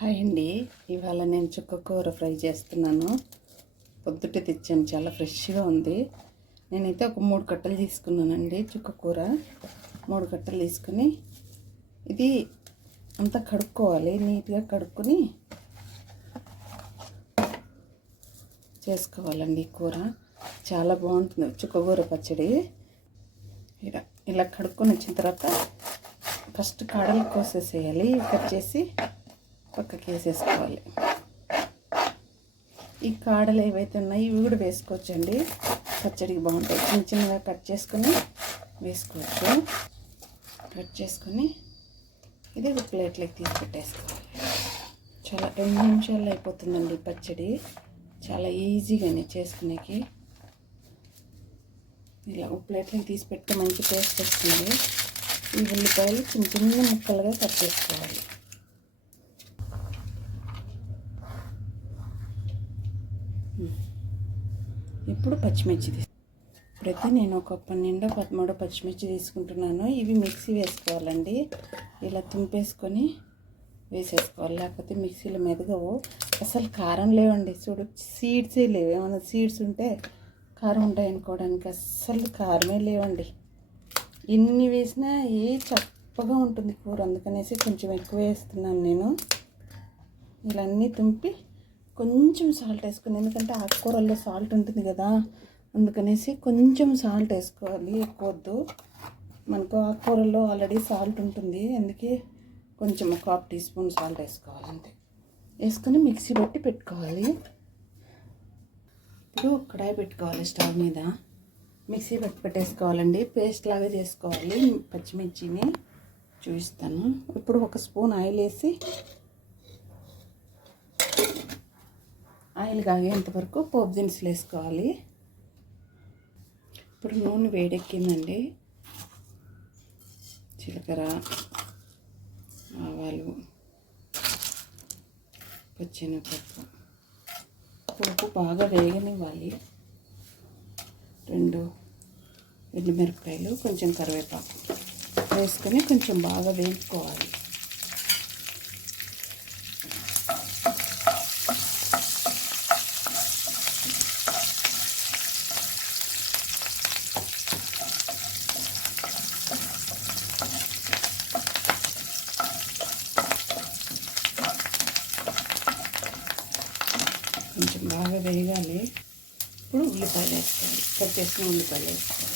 Hi అండి. ఇవాళ నేను చుక్క కూర ఫ్రై చేస్తున్నాను. పొద్దుటే తెచ్చాను. చాలా ఫ్రెష్గా ఉంది. నేనైతే ఒక మూడు కట్టలు తీసుకున్నానండి చుక్క కూర. మూడు కట్టలు తీసుకుని ఇది అంతా కడుక్కోవాలి. నీట్గా కడుక్కొని చేసుకోవాలండి కూర. చాలా బాగుంటుంది చుక్క కూర పచ్చడి. ఇలా ఇలా కడుక్కొని వచ్చిన తర్వాత ఫస్ట్ కాడలు కోసేసేయాలి. కట్ చేసి పక్కకి వేసేసుకోవాలి ఈ కాడలు ఏవైతే ఉన్నాయో ఇవి కూడా వేసుకోవచ్చండి. పచ్చడికి బాగుంటాయి. చిన్న చిన్నగా కట్ చేసుకుని వేసుకోవచ్చు. కట్ చేసుకొని ఇది ఒక ప్లేట్లోకి తీసి పెట్టేసుకోవాలి. చాలా రెండు నిమిషాల్లో అయిపోతుందండి పచ్చడి. చాలా ఈజీగానే చేసుకునేకి. ఇలా ఒక ప్లేట్లోకి తీసి పెడితే మంచి టేస్ట్ వస్తుంది. ఈ ఉల్లిపాయలు చిన్న చిన్న ముక్కలుగా కట్ చేసుకోవాలి. ఇప్పుడు పచ్చిమిర్చి తీసు ఇప్పుడైతే నేను ఒక పన్నెండో పదమూడో పచ్చిమిర్చి తీసుకుంటున్నాను. ఇవి మిక్సీ వేసుకోవాలండి. ఇలా తుంపేసుకొని వేసేసుకోవాలి. లేకపోతే మిక్సీలో మెదగవు. అసలు కారం లేవండి. చూడు సీడ్సే లేవు. ఏమైనా సీడ్స్ ఉంటే కారం ఉంటాయి అనుకోవడానికి అస్సలు కారమే లేవండి. ఎన్ని వేసినా ఏ చప్పగా ఉంటుంది కూర. అందుకనేసి కొంచెం ఎక్కువ వేస్తున్నాను నేను. ఇలా అన్నీ తుంపి కొంచెం సాల్ట్ వేసుకుని ఎందుకంటే ఆకుకూరల్లో సాల్ట్ ఉంటుంది కదా. అందుకనేసి కొంచెం సాల్ట్ వేసుకోవాలి. ఎక్కువ వద్దు మనకు ఆకుకూరల్లో ఆల్రెడీ సాల్ట్ ఉంటుంది. అందుకే కొంచెం ఒక హాఫ్ టీ స్పూన్ సాల్ట్ వేసుకోవాలి వేసుకొని మిక్సీ పెట్టి పెట్టుకోవాలి. ఇప్పుడు కడాయి పెట్టుకోవాలి స్టవ్ మీద. మిక్సీ పెట్టి పెట్టేసుకోవాలండి. పేస్ట్ లాగా చేసుకోవాలి. పచ్చిమిర్చిని చూపిస్తాను. ఇప్పుడు ఒక స్పూన్ ఆయిల్ వేసి ఆయిల్ కాగేంత వరకు పోపు దినుసులు వేసుకోవాలి. ఇప్పుడు నూనె వేడెక్కిందండి. జీలకర్ర ఆవాలు పచ్చెనపప్పు. పోపు బాగా వేగనివ్వాలి. రెండు ఎండుమిరపకాయలు కొంచెం కరివేపాకు వేసుకొని కొంచెం బాగా వేయించుకోవాలి కొంచెం బాగా వేగాలి. ఇప్పుడు ఉల్లిపాయలు వేసుకోవాలి. కట్ చేసిన ఉల్లిపాయలు వేసుకోవాలి.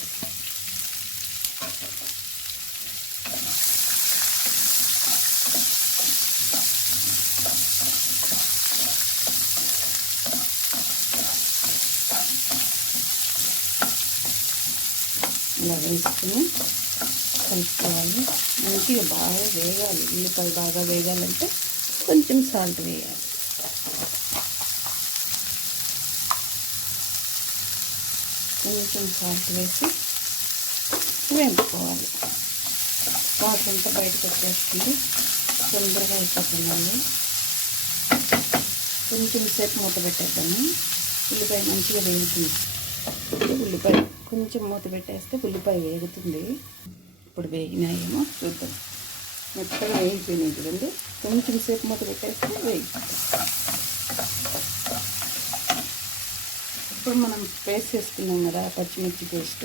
ఇలా వేసుకుని కలుపుకోవాలి. మంచిగా బాగా వేగాలి. ఉల్లిపాయ బాగా వేగాలంటే కొంచెం సాల్ట్ వేయాలి. కొంచెం సాల్ట్ వేసి వేపుకోవాలి వాటర్ అంతా బయటకు వచ్చేస్తుంది. తొందరగా అయిపోతుందండి. కొంచెం సేపు మూత పెట్టేద్దాము. ఉల్లిపాయ మంచిగా వేగుతుంది. ఉల్లిపాయ కొంచెం మూత పెట్టేస్తే ఉల్లిపాయ వేగుతుంది. ఇప్పుడు వేగినాయేమో చూద్దాం. మెత్తగా వేగిపోయినాయి చూడండి. కొంచెం సేపు మూత పెట్టేస్తే వేగి ఇప్పుడు మనం పేస్ట్ చేసుకున్నాం కదా పచ్చిమిర్చి పేస్ట్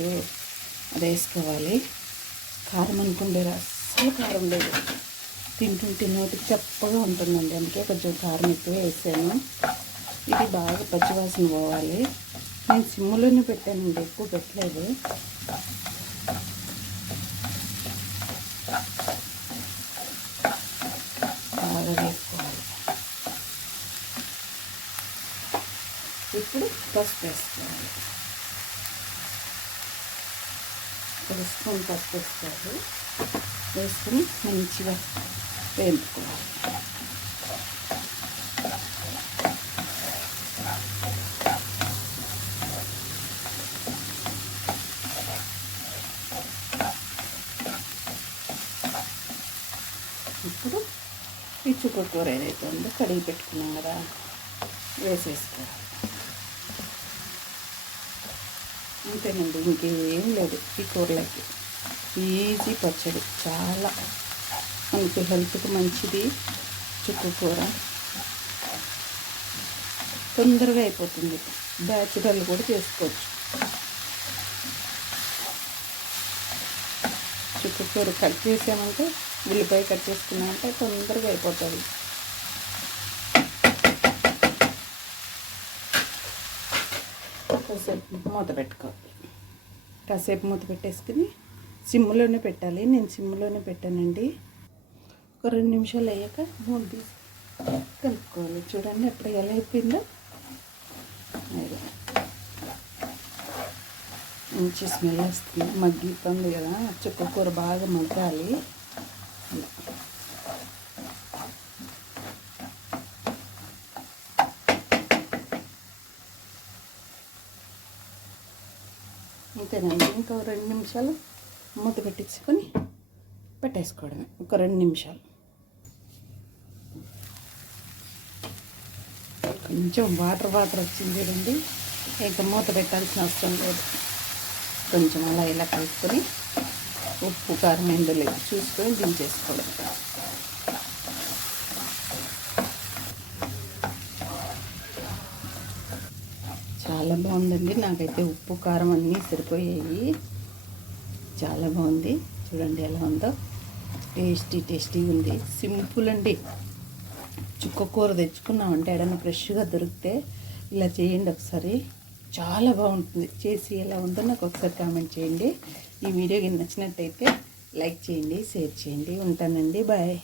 అది వేసుకోవాలి. కారం అనుకుంటే అస్సలు కారం లేదు. తింటుంటే నోటికి చప్పగా ఉంటుందండి అందుకే కొంచెం కారం ఎక్కువ వేసాను. ఇది బాగా పచ్చివాసన పోవాలి. నేను సిమ్లోనే పెట్టానండి ఎక్కువ పెట్టలేదు. బాగా వేసుకోవాలి ఇప్పుడు పసుపు వేసుకోవాలి. ఒక స్పూన్ పసుపు వేసుకోవాలి. వేసుకుని మంచిగా వేపుకోవాలి. ఇప్పుడు ఈ చుక్కకూర ఏదైతే ఉందో కడిగి పెట్టుకున్నాం కదా వేసేసుకోవాలి. అంతేనండి ఇంకేం లేదు ఈ కూరలకి. ఈజీ పచ్చడి చాలా. మనకి హెల్త్కి మంచిది చుక్కు కూర. తొందరగా అయిపోతుంది. బ్యాచురల్ కూడా చేసుకోవచ్చు. చుక్కు కూర కట్ చేసామంటే ఉల్లిపాయ కట్ చేసుకున్నామంటే తొందరగా అయిపోతుంది. కాసేపు మూత పెట్టుకోవాలి. కాసేపు మూత పెట్టేసుకుని సిమ్లోనే పెట్టాలి. నేను సిమ్లోనే పెట్టానండి. ఒక రెండు నిమిషాలు అయ్యాక మూత తీసి కలుపుకోవాలి. చూడండి ఎప్పుడు ఎలా అయిపోయిందో. మంచి స్మెల్ వస్తుంది. మగ్గిపోతుంది కదా. చుక్క కూర బాగా మగ్గాలి. అంతేనండి. ఇంకో రెండు నిమిషాలు మూత పెట్టించుకొని పెట్టేసుకోవడమే. ఒక రెండు నిమిషాలు. కొంచెం వాటర్ వాటర్ వచ్చింది రండి ఇంకా మూత పెట్టాల్సిన అవసరం లేదు. కొంచెం అలా ఇలా కలుపుకొని ఉప్పు కారం ఎండు చూసుకొని దించేసుకోవడం చాలా బాగుందండి. నాకైతే ఉప్పు కారం అన్నీ సరిపోయాయి. చాలా బాగుంది. చూడండి ఎలా ఉందో. టేస్టీ టేస్టీగా ఉంది. సింపుల్ అండి. చుక్క కూర తెచ్చుకున్నామంటే ఏదైనా ఫ్రెష్గా దొరికితే ఇలా చేయండి ఒకసారి. చాలా బాగుంటుంది. చేసి ఎలా ఉందో నాకు ఒకసారి కామెంట్ చేయండి. ఈ వీడియోకి నచ్చినట్టయితే లైక్ చేయండి షేర్ చేయండి. ఉంటానండి. బాయ్.